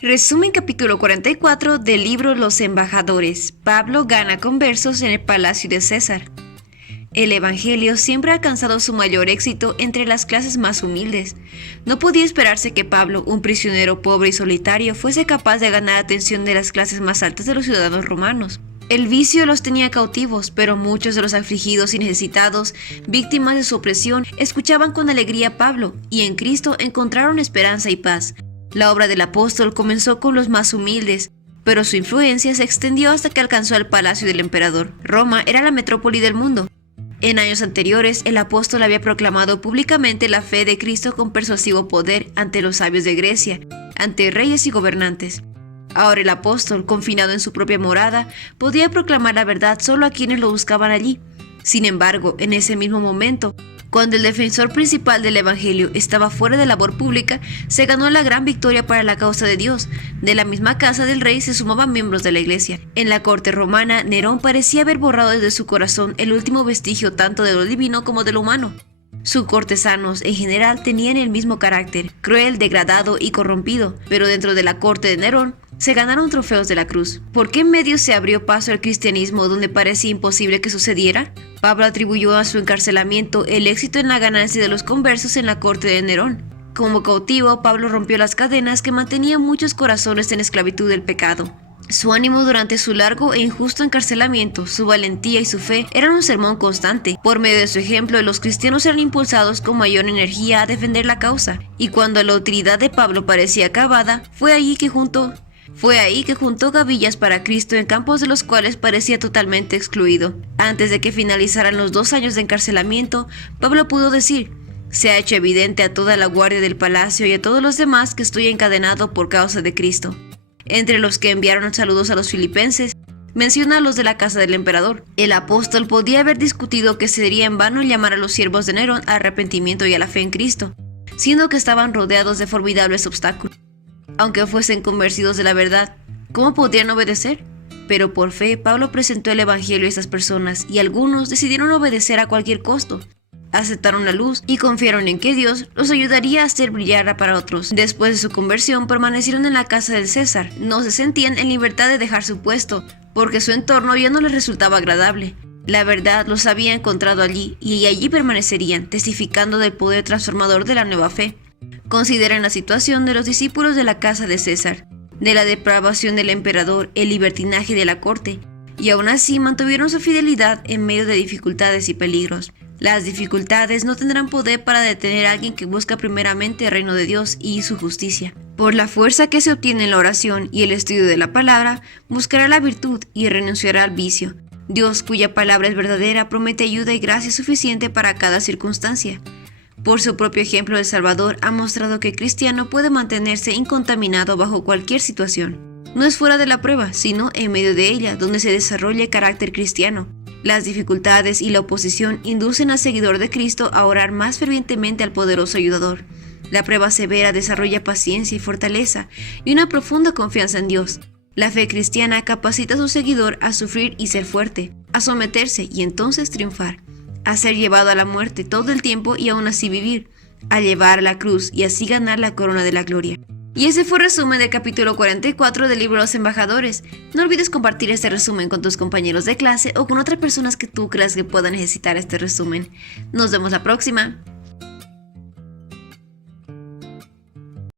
Resumen capítulo 44 del libro Los Embajadores. Pablo gana conversos en el palacio de César. El Evangelio siempre ha alcanzado su mayor éxito entre las clases más humildes. No podía esperarse que Pablo, un prisionero pobre y solitario, fuese capaz de ganar atención de las clases más altas de los ciudadanos romanos. El vicio los tenía cautivos, pero muchos de los afligidos y necesitados, víctimas de su opresión, escuchaban con alegría a Pablo, y en Cristo encontraron esperanza y paz. La obra del apóstol comenzó con los más humildes, pero su influencia se extendió hasta que alcanzó el palacio del emperador. Roma era la metrópoli del mundo. En años anteriores, el apóstol había proclamado públicamente la fe de Cristo con persuasivo poder ante los sabios de Grecia, ante reyes y gobernantes. Ahora el apóstol, confinado en su propia morada, podía proclamar la verdad solo a quienes lo buscaban allí. Sin embargo, en ese mismo momento, cuando el defensor principal del Evangelio estaba fuera de labor pública, se ganó la gran victoria para la causa de Dios. De la misma casa del rey se sumaban miembros de la iglesia. En la corte romana, Nerón parecía haber borrado desde su corazón el último vestigio tanto de lo divino como de lo humano. Sus cortesanos, en general, tenían el mismo carácter, cruel, degradado y corrompido, pero dentro de la corte de Nerón, se ganaron trofeos de la cruz. ¿Por qué en medio se abrió paso al cristianismo donde parecía imposible que sucediera? Pablo atribuyó a su encarcelamiento el éxito en la ganancia de los conversos en la corte de Nerón. Como cautivo, Pablo rompió las cadenas que mantenían muchos corazones en esclavitud del pecado. Su ánimo durante su largo e injusto encarcelamiento, su valentía y su fe eran un sermón constante. Por medio de su ejemplo, los cristianos eran impulsados con mayor energía a defender la causa. Y cuando la utilidad de Pablo parecía acabada, fue ahí que juntó gavillas para Cristo en campos de los cuales parecía totalmente excluido. Antes de que finalizaran los 2 años de encarcelamiento, Pablo pudo decir: se ha hecho evidente a toda la guardia del palacio y a todos los demás que estoy encadenado por causa de Cristo. Entre los que enviaron saludos a los filipenses, menciona a los de la casa del emperador. El apóstol podía haber discutido que sería en vano llamar a los siervos de Nerón al arrepentimiento y a la fe en Cristo, siendo que estaban rodeados de formidables obstáculos. Aunque fuesen convencidos de la verdad, ¿cómo podrían obedecer? Pero por fe, Pablo presentó el Evangelio a estas personas y algunos decidieron obedecer a cualquier costo. Aceptaron la luz y confiaron en que Dios los ayudaría a hacer brillar para otros. Después de su conversión, permanecieron en la casa del César. No se sentían en libertad de dejar su puesto, porque su entorno ya no les resultaba agradable. La verdad los había encontrado allí y allí permanecerían, testificando del poder transformador de la nueva fe. Consideren la situación de los discípulos de la casa de César, de la depravación del emperador, el libertinaje de la corte, y aún así mantuvieron su fidelidad en medio de dificultades y peligros. Las dificultades no tendrán poder para detener a alguien que busca primeramente el reino de Dios y su justicia. Por la fuerza que se obtiene en la oración y el estudio de la palabra, buscará la virtud y renunciará al vicio. Dios, cuya palabra es verdadera, promete ayuda y gracia suficiente para cada circunstancia. Por su propio ejemplo, el Salvador ha mostrado que el cristiano puede mantenerse incontaminado bajo cualquier situación. No es fuera de la prueba, sino en medio de ella, donde se desarrolla el carácter cristiano. Las dificultades y la oposición inducen al seguidor de Cristo a orar más fervientemente al poderoso ayudador. La prueba severa desarrolla paciencia y fortaleza y una profunda confianza en Dios. La fe cristiana capacita a su seguidor a sufrir y ser fuerte, a someterse y entonces triunfar, a ser llevado a la muerte todo el tiempo y aún así vivir, a llevar la cruz y así ganar la corona de la gloria. Y ese fue el resumen del capítulo 44 del libro Los Embajadores. No olvides compartir este resumen con tus compañeros de clase o con otras personas que tú creas que puedan necesitar este resumen. Nos vemos la próxima.